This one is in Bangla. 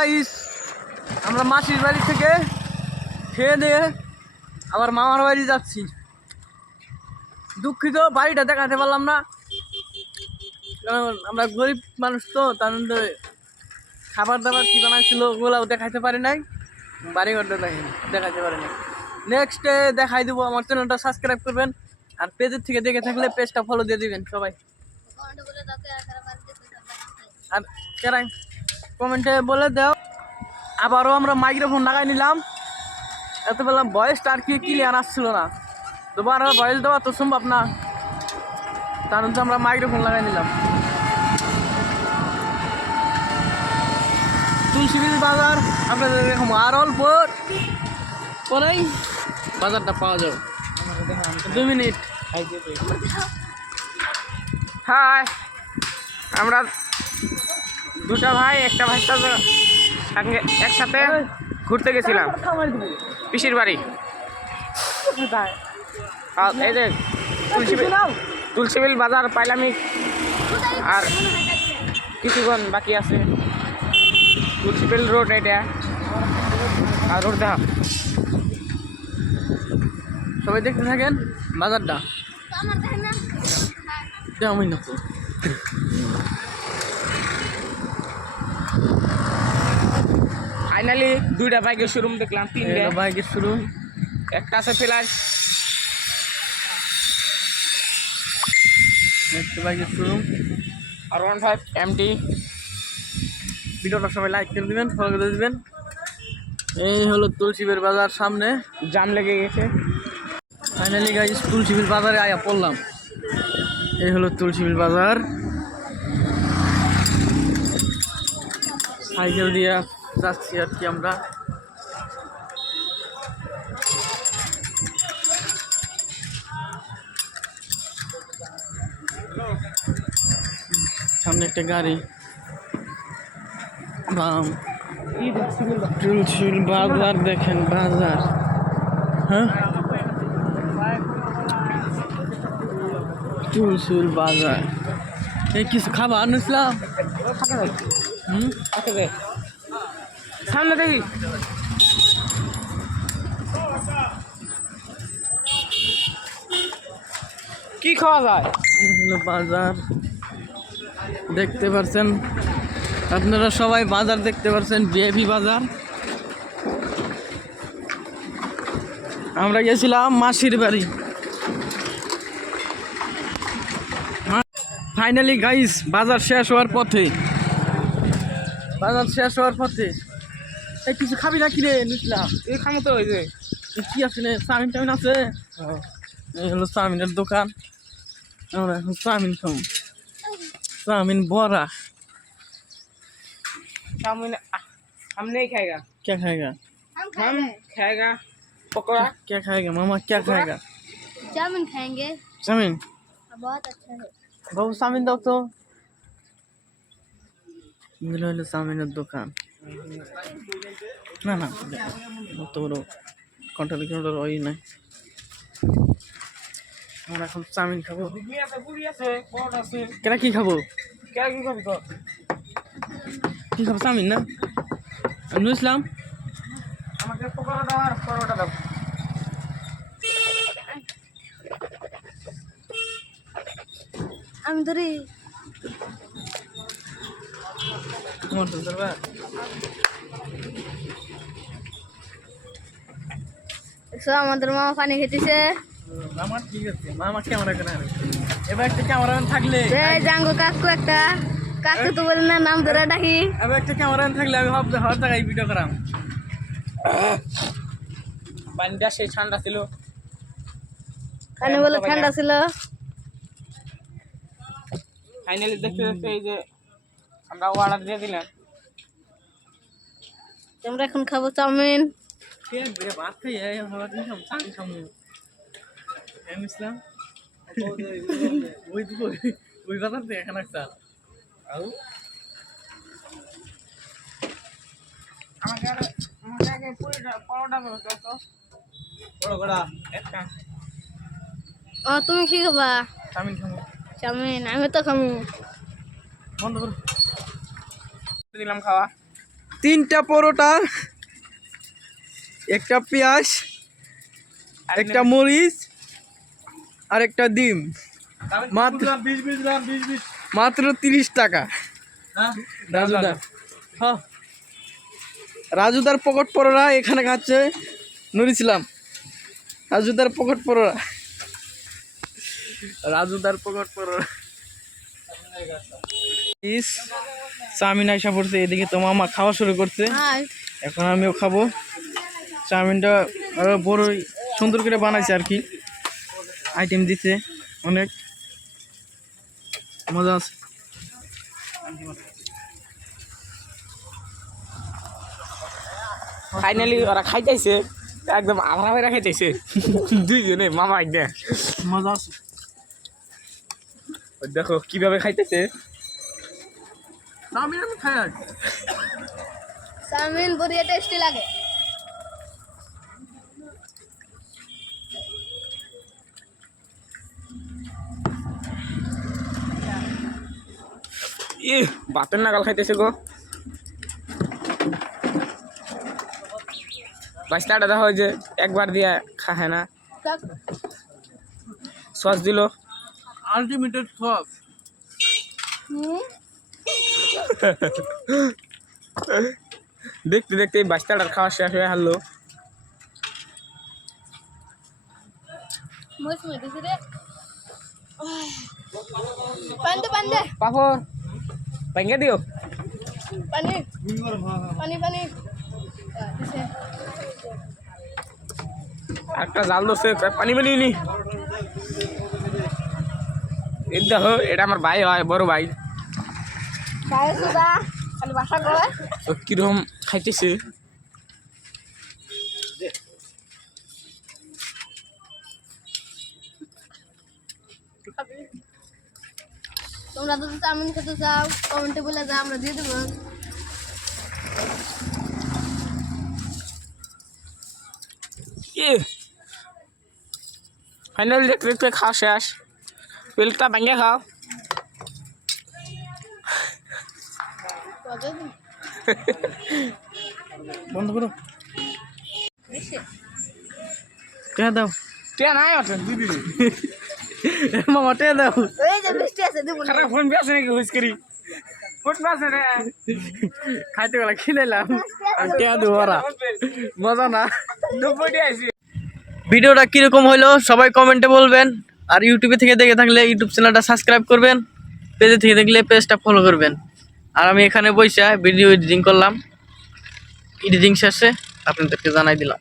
গাইস, আমরা মাসির বাড়ি থেকে খেয়ে দিয়ে আবার মামার বাড়ি যাচ্ছি। দুঃখিত বাড়িটা দেখাতে পারলাম না, কারণ আমরা গরিব মানুষ তো, তার মধ্যে খাবার দাবার কী বানাইছিল ওগুলাও দেখাইতে পারি নাই, বাড়িঘরটা দেখাইতে পারি নাই। নেক্সটে দেখাই দেবো। আমার চ্যানেলটা সাবস্ক্রাইব করবেন, আর পেজের থেকে দেখে থাকলে পেজটা ফলো দিয়ে দিবেন সবাই। আর কেরাই কমেন্টে বলে দাও। আবারও আমরা মাইক্রোফোন লাগাই নিলাম, এত বললাম ভয়েসটা আর কি ক্লিয়ার আসছিল না, তো বারবার ভয়েস দেওয়া তো সম্ভব না, তার মধ্যে আমরা মাইক্রোফোন লাগাই নিলাম। তুলসীবিল বাজার আপনাদের এরকম আর অল্প পরেই বাজারটা পাওয়া যাবে। 2 মিনিট। হাই, আমরা দুটা ভাই একটা ভাই সঙ্গে একসাথে ঘুরতে গেছিলাম পিসির বাড়ি। আর এই যে তুলসীবিল বাজার পাইলামি, আর কিছুক্ষণ বাকি আছে। তুলসীবিল রোড এটা, আর রোড দেখা সবাই দেখতে থাকেন বাজারটা। আমি না তো ফাইনালি 2টা বাইকের শোরুম দেখলাম, 3টা বাইকের শুরু। একটা আছে ফ্ল্যাশ, একটা বাইকের শুরু, আর 15 MT। ভিডিওটা সবাই লাইক করে দিবেন, ফলো করে দিবেন। এই হলো তুলসীবিল বাজার, সামনে জাম লেগে গেছে। ফাইনালি গাইস তুলসীবিল বাজারে আয়া পড়লাম। এই হলো তুলসীবিল বাজার। সাইকেল দিয়ে যাচ্ছি আর কি আমরা। সামনে একটা গাড়ি। তুলসীবিল বাজার দেখেন, বাজার। হ্যাঁ, তুলসীবিল বাজার। এই কিছু খাবার নিছিলাম। সামনে দেখি কি খাওয়া যায়। বাজার দেখতে পাচ্ছেন আপনারা সবাই, বাজার দেখতে পাচ্ছেন, বিএপি বাজার। আমরা গেছিলাম মাসির বাড়ি। ফাইনালি গাইস বাজার শেষ হওয়ার পথে, বাজার শেষ হওয়ার পথে। এই কিছু খাবি না কিনে নিছিলাম? এই খামো তো, ওই যে কি আছে, চাউমিন টাউমিন আছে? এই হলো চাউমিনের দোকান। আমরা এখন চাউমিন খাবো, চাউমিন বড়া। चाउमीन हम नहीं खाएगा। क्या खाएगा? हम खाएगा पकौड़ा। क्या खाएगा मामा, क्या खाएगा? चाउमीन खाएंगे। चाउमीन बहुत अच्छा है। बाबू चाउमीन दाও তো। মিল হলো চাউমিনের দোকান। না না, অত বড় কন্ট্রোল কন্ট্রোল ওই নাই। আমরা এখন চাউমিন খাবো। पूरी আছে পরোটা আছে। কেন কি খাবো? क्या की खाबी তো? কি খাবো? চাউমিন না? আমি ইসলাম আমাকে পকোড়া দাও আর পরোটা দাও। আমি ধরি তোমার তো দরবা। সো আমাদের মামা পানি খেতেছে। মামা ঠিক আছে, মামা ক্যামেরা করে আনে। এবার একটা ক্যামেরাম্যান থাকলে, এই জাঙ্গো কাকু একটা, কাকু তো বলে না নাম ধরে ডাকি। এবার একটা ক্যামেরাম্যান থাকলে আমি ভাবতে হর জায়গায় ভিডিও করাম। পানিটা সেই ঠান্ডা ছিল, পানি বলে ঠান্ডা ছিল। ফাইনালি দেখতে দেখতে এই যে আমরা অর্ডার দিয়ে দিলাম। আমরা এখন খাবো চাউমিন। কে বড় ভাত খাই এই হওয়ার দিন চাউমিন খাবো। আমি ইসলাম ওই তো ওই বাজার থেকে এখানে একটা আউ আমাকে আগে পুরোটা পরোটা দাও তো। বড় বড়া একটা ও তুমি কি খাবা? চাউমিন খাবো। চাউমিন আমি তো খাবো। বন্ধ করো। দিলাম খাওয়া। 3টা পরোটা, একটা পেঁয়াজ, একটা মরিচ আর একটা ডিম, মাত্র 30 টাকা। রাজুদার, হ্যাঁ রাজুদার পকেট পরোটা এখানে খাচ্ছে নুর ইসলাম। রাজুদার পকেট পরোটা, রাজুদার পকেট পরোটা। চাউমিন আইসা পড়ছে এদিকে, তো মামা খাওয়া শুরু করছে, এখন আমিও খাবো। চাউমিনটা আরো বড় সুন্দর করে বানাইছে আর কি, আইটেম দিচ্ছে অনেক মজা আছে। ফাইনালি ওরা খাইতেছে, একদম আভরা হয়ে খাইতেছে দুইজনে মামা একদম মজা আছে। দেখো কিভাবে খাইতেছে। চাউমিন আমি খাই আর চাউমিন বড়িয়া টেস্টি লাগে। বাতের নাগাল খাইতেছে গো। বাচ্চাটা দেখা হয় যে একবার দিয়া খায় না, সস দিল আলটিমেটেড সব। দেখতে দেখতে বাচ্চাটার খাওয়া শেষ হয়ে হারলো। পাপড় ভেঙে দিও। পানি পানি পানি একটা জাল ধরছে, পানি পানি নি। এই দেখো এটা আমার ভাই হয়, বড় ভাই। খালি বাসা করে তো কিরকম খাইতেছে। তোমরা যদি চাউমিন খেতে চাও কমেন্টে বলে যাও, আমরা দিয়ে দেবো। ফাইনালি দেখতে দেখতে খাওয়া শেষ, পেলটা ভেঙে খাও। বন্ধ করো, টেয়া দাও। টিয়া নাই আছে দিদি, মামা টেয়া দাও। এই যে বৃষ্টি আছে দেবো না। খারাপ ফোন পেয়েছে নাকি হুইস করি, ফোন পেয়েছে রে। খাইতে গেলা খিলাইলাম আর টেয়া দেবো ওরা, মজা না। ভিডিওটা কিরকম হইলো সবাই কমেন্টে বলবেন, আর ইউটিউবে থেকে দেখে থাকলে ইউটিউব চ্যানেলটা সাবস্ক্রাইব করবেন, পেজে থেকে দেখলে পেজটা ফলো করবেন। আর আমি এখানে বসে ভিডিও এডিটিং করলাম, এডিটিং শেষে আপনাদেরকে জানাই দিলাম।